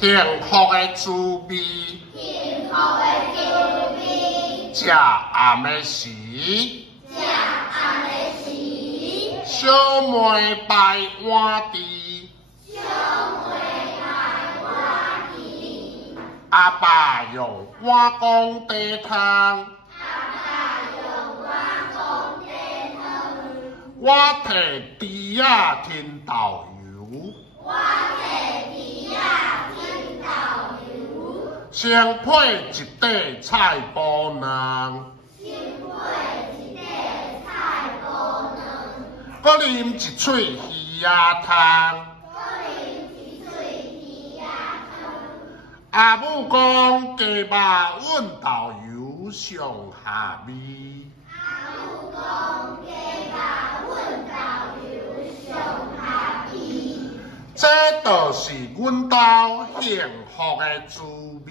幸福的滋味，幸福的滋味。食暗的时，食暗的时，小妹拜碗池，小妹拜碗池。阿爸用碗公茶汤，阿爸用碗公茶汤。我摕猪仔添豆油，我摕猪仔添豆油。先配一块菜脯卵，先配一块菜脯卵。搁啉一喙鱼仔汤。搁啉一喙鱼仔汤。阿母讲鸡肉混豆油上下味，阿母讲鸡肉混豆油上下味。这就是阮兜幸福的滋味。